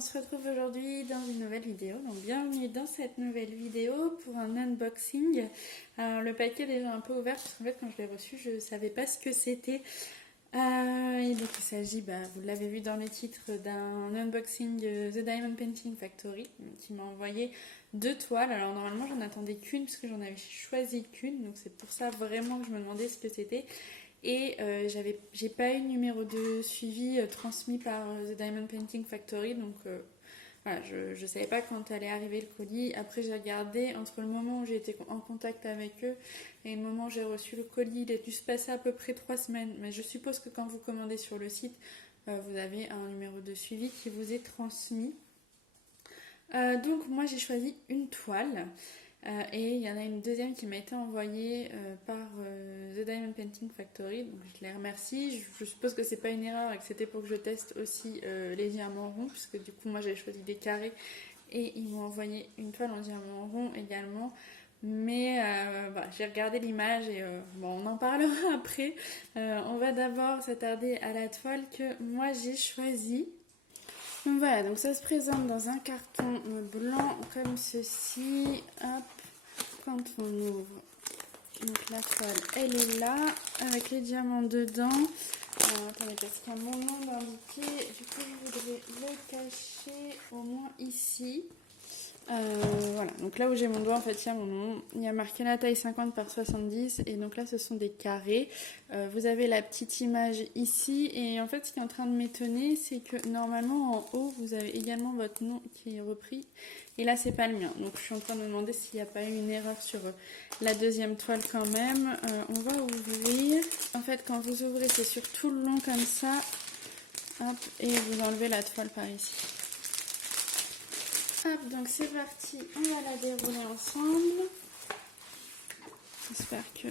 on se retrouve aujourd'hui dans une nouvelle vidéo. Donc bienvenue dans cette nouvelle vidéo pour un unboxing. Alors le paquet est déjà un peu ouvert parce qu'en fait quand je l'ai reçu je ne savais pas ce que c'était. Et donc il s'agit, vous l'avez vu dans les titres, d'un unboxing The Diamond Painting Factory qui m'a envoyé 2 toiles. Alors normalement j'en attendais qu'une parce que j'en avais choisi qu'une, donc c'est pour ça vraiment que je me demandais ce que c'était. Et j'ai pas eu numéro de suivi transmis par The Diamond Painting Factory, donc voilà, je savais pas quand allait arriver le colis. Après j'ai regardé entre le moment où j'ai été en contact avec eux et le moment où j'ai reçu le colis, il a dû se passer à peu près 3 semaines. Mais je suppose que quand vous commandez sur le site, vous avez un numéro de suivi qui vous est transmis. Donc moi j'ai choisi une toile. Et il y en a une deuxième qui m'a été envoyée par The Diamond Painting Factory, donc je les remercie. Je suppose que c'est pas une erreur et que c'était pour que je teste aussi les diamants ronds, puisque du coup moi j'avais choisi des carrés et ils m'ont envoyé une toile en diamant rond également. Mais j'ai regardé l'image et on en parlera après. On va d'abord s'attarder à la toile que moi j'ai choisie. Donc voilà, donc ça se présente dans un carton blanc comme ceci. Hop, quand on ouvre, donc la toile, elle est là, avec les diamants dedans. Attendez, parce qu'il y a mon nom d'indiqué. Du coup, je voudrais le cacher au moins ici. Voilà, donc là où j'ai mon doigt, en fait, il y a mon nom. Il y a marqué la taille 50 par 70. Et donc là, ce sont des carrés. Vous avez la petite image ici. Et en fait, ce qui est en train de m'étonner, c'est que normalement, en haut, vous avez également votre nom qui est repris. Et là, c'est pas le mien. Donc, je suis en train de me demander s'il n'y a pas eu une erreur sur la deuxième toile quand même. On va ouvrir. En fait, quand vous ouvrez, c'est sur tout le long comme ça. Hop, et vous enlevez la toile par ici. Hop, donc c'est parti, on va la dérouler ensemble. J'espère que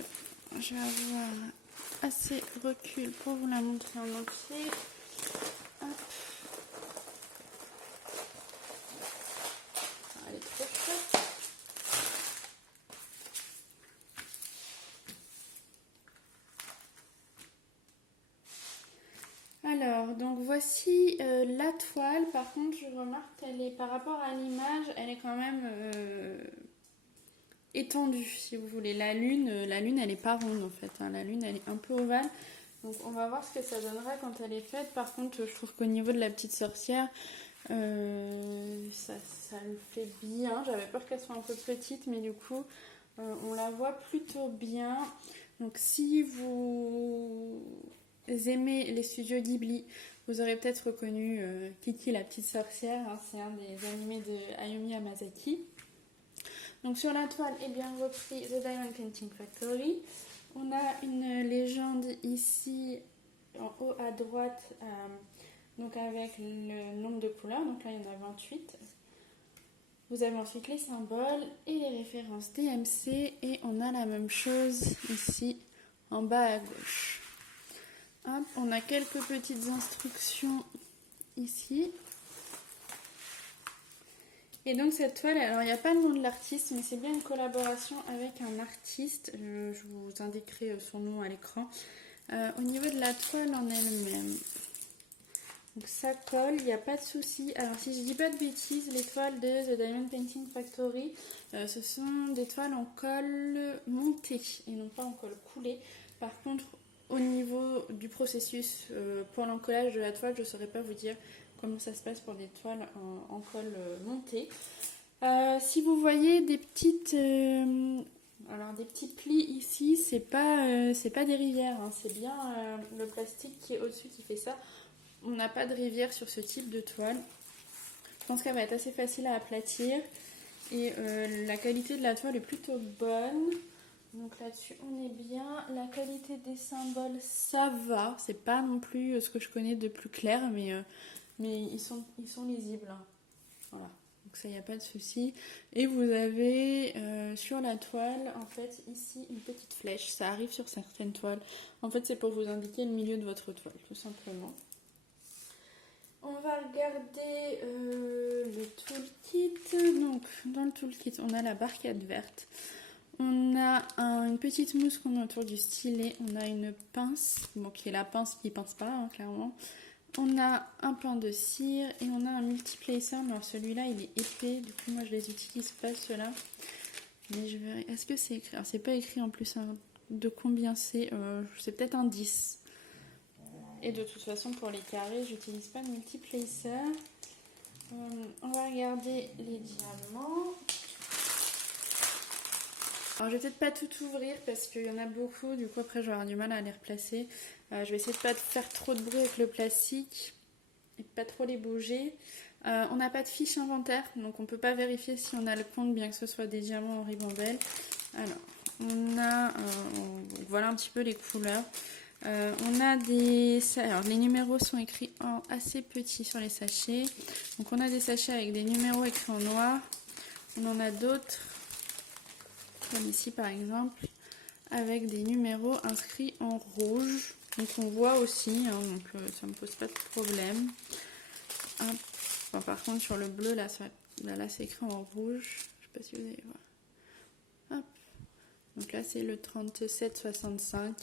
je vais avoir assez recul pour vous la montrer en entier. Hop. Elle est trop chouette. Alors, donc voici la toile. Par contre, je remarque qu'elle est, par rapport à l'image, elle est quand même étendue, si vous voulez. La lune, elle n'est pas ronde en fait. La lune, elle est un peu ovale. Donc, on va voir ce que ça donnera quand elle est faite. Par contre, je trouve qu'au niveau de la petite sorcière, ça le fait bien. J'avais peur qu'elle soit un peu petite, mais du coup, on la voit plutôt bien. Donc, si vous aimez les studios Ghibli, vous aurez peut-être reconnu Kiki la petite sorcière, c'est un des animés de Hayao Miyazaki. Donc sur la toile est bien repris The Diamond Painting Factory. On a une légende ici en haut à droite, donc avec le nombre de couleurs, donc là il y en a 28. Vous avez ensuite les symboles et les références DMC et on a la même chose ici en bas à gauche. Hop, on a quelques petites instructions ici. Et donc cette toile, alors il n'y a pas le nom de l'artiste, mais c'est bien une collaboration avec un artiste. Je vous indiquerai son nom à l'écran. Au niveau de la toile en elle-même, donc ça colle, il n'y a pas de souci. Alors si je dis pas de bêtises, les toiles de The Diamond Painting Factory, ce sont des toiles en colle montée et non pas en colle coulée. Par contre, au niveau du processus pour l'encollage de la toile, je ne saurais pas vous dire comment ça se passe pour des toiles en colle montée. Si vous voyez des petites, des petits plis ici, c'est pas des rivières, c'est bien le plastique qui est au-dessus qui fait ça. On n'a pas de rivière sur ce type de toile. Je pense qu'elle va être assez facile à aplatir et la qualité de la toile est plutôt bonne. Donc là-dessus on est bien. La qualité des symboles, ça va. C'est pas non plus ce que je connais de plus clair, mais ils sont lisibles. Voilà. Donc ça, il n'y a pas de souci. Et vous avez sur la toile, en fait, ici, une petite flèche. Ça arrive sur certaines toiles. En fait, c'est pour vous indiquer le milieu de votre toile, tout simplement. On va regarder le toolkit. Donc, dans le toolkit, on a la barquette verte. On a une petite mousse qu'on a autour du stylet. On a une pince, qui est la pince qui ne pince pas, clairement. On a un pain de cire et on a un multiplacer. Mais alors celui-là, il est épais. Du coup, moi, je les utilise pas, ceux-là. Mais je verrai. Est-ce que c'est écrit? Alors, c'est pas écrit en plus hein, de combien c'est. C'est peut-être un 10. Et de toute façon, pour les carrés, j'utilise pas de multiplacer. On va regarder les diamants. Alors, je vais peut-être pas tout ouvrir parce qu'il y en a beaucoup. Du coup, après, je vais avoir du mal à les replacer. Je vais essayer de pas faire trop de bruit avec le plastique et pas trop les bouger. On n'a pas de fiche inventaire, donc on peut pas vérifier si on a le compte, bien que ce soit des diamants en ribambelle. Alors, on a... voilà un petit peu les couleurs. On a des... Alors, les numéros sont écrits en assez petit sur les sachets. Donc, on a des sachets avec des numéros écrits en noir. On en a d'autres, comme ici par exemple, avec des numéros inscrits en rouge. Donc, on voit aussi, hein, donc ça me pose pas de problème. Hop. Bon, par contre, sur le bleu, là, c'est écrit en rouge. Je sais pas si vous allez voir. Hop. Donc là, c'est le 37,65.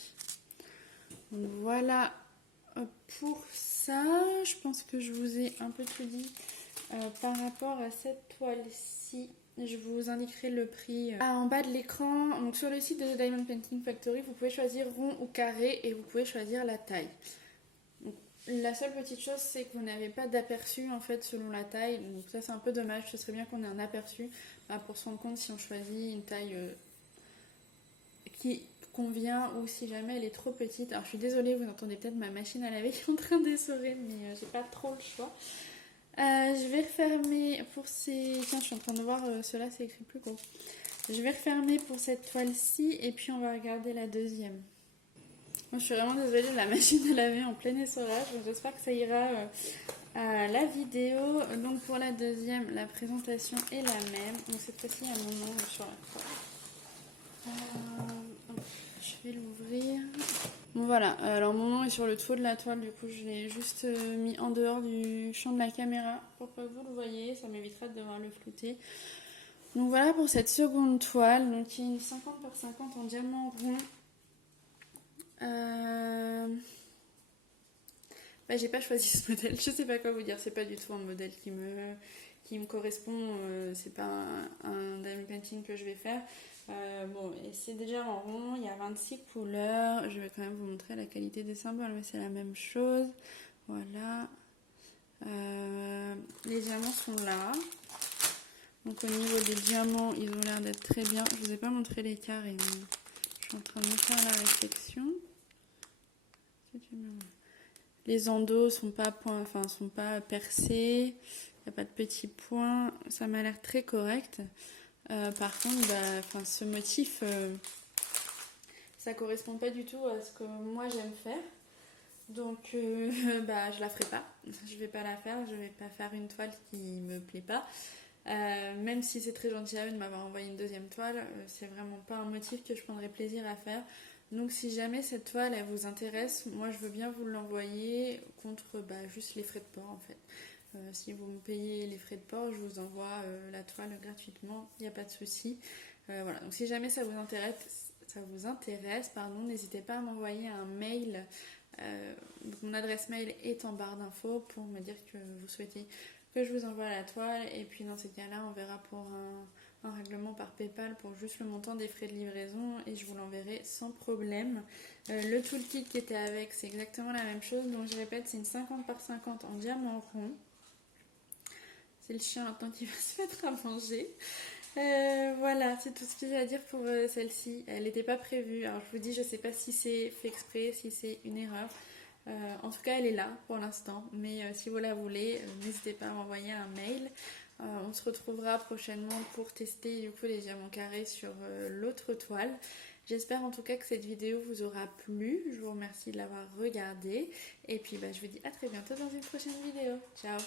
Donc voilà pour ça. Je pense que je vous ai un peu tout dit par rapport à cette toile-ci. Je vous indiquerai le prix en bas de l'écran. Donc sur le site de The Diamond Painting Factory, vous pouvez choisir rond ou carré et vous pouvez choisir la taille. Donc, la seule petite chose, c'est que vous n'avez pas d'aperçu en fait selon la taille. Donc ça, c'est un peu dommage. Ce serait bien qu'on ait un aperçu pour se rendre compte si on choisit une taille qui convient ou si jamais elle est trop petite. Alors je suis désolée, vous entendez peut-être ma machine à laver qui est en train d'essorer, mais j'ai pas trop le choix. Je vais refermer pour ces... Tiens, je suis en train de voir, cela c'est écrit plus gros. Je vais refermer pour cette toile-ci et puis on va regarder la deuxième. Bon, je suis vraiment désolée, la machine à laver en plein essorage. J'espère que ça ira à la vidéo. Donc pour la deuxième, la présentation est la même. Donc cette fois-ci, il y a mon nom sur la toile. Je vais l'ouvrir. Bon voilà, alors mon nom est sur le toit de la toile, du coup je l'ai juste mis en dehors du champ de la caméra pour que vous le voyez, ça m'évitera de devoir le flouter. Donc voilà pour cette seconde toile, donc qui est une 50 par 50 en diamant rond. J'ai pas choisi ce modèle, je sais pas quoi vous dire, c'est pas du tout un modèle qui me correspond, c'est pas un diamond painting que je vais faire. Bon, et c'est déjà en rond, il y a 26 couleurs. Je vais quand même vous montrer la qualité des symboles, mais c'est la même chose. Voilà. Les diamants sont là. Donc au niveau des diamants, ils ont l'air d'être très bien. Je vous ai pas montré les carrés, mais je suis en train de me faire la réflexion. Les endos sont pas sont pas percés. Il n'y a pas de petits points. Ça m'a l'air très correct. Par contre, ce motif, ça correspond pas du tout à ce que moi j'aime faire. Donc, je la ferai pas. Je vais pas la faire. Je vais pas faire une toile qui me plaît pas. Même si c'est très gentil à eux de m'avoir envoyé une deuxième toile, c'est vraiment pas un motif que je prendrais plaisir à faire. Donc, si jamais cette toile elle vous intéresse, moi je veux bien vous l'envoyer contre juste les frais de port en fait. Si vous me payez les frais de port, je vous envoie la toile gratuitement, il n'y a pas de souci. Voilà, donc si jamais ça vous intéresse, n'hésitez pas à m'envoyer un mail. Mon adresse mail est en barre d'infos pour me dire que vous souhaitez que je vous envoie la toile. Et puis dans ces cas-là, on verra pour un règlement par PayPal pour juste le montant des frais de livraison et je vous l'enverrai sans problème. Le toolkit qui était avec, c'est exactement la même chose. Donc je répète, c'est une 50 par 50 en diamant rond. C'est le chien maintenant qui va se mettre à manger. Voilà, c'est tout ce que j'ai à dire pour celle-ci. Elle n'était pas prévue. Alors je vous dis, je ne sais pas si c'est fait exprès, si c'est une erreur. En tout cas, elle est là pour l'instant. Mais si vous la voulez, n'hésitez pas à m'envoyer un mail. On se retrouvera prochainement pour tester du coup les diamants carrés sur l'autre toile. J'espère en tout cas que cette vidéo vous aura plu. Je vous remercie de l'avoir regardée. Et puis je vous dis à très bientôt dans une prochaine vidéo. Ciao!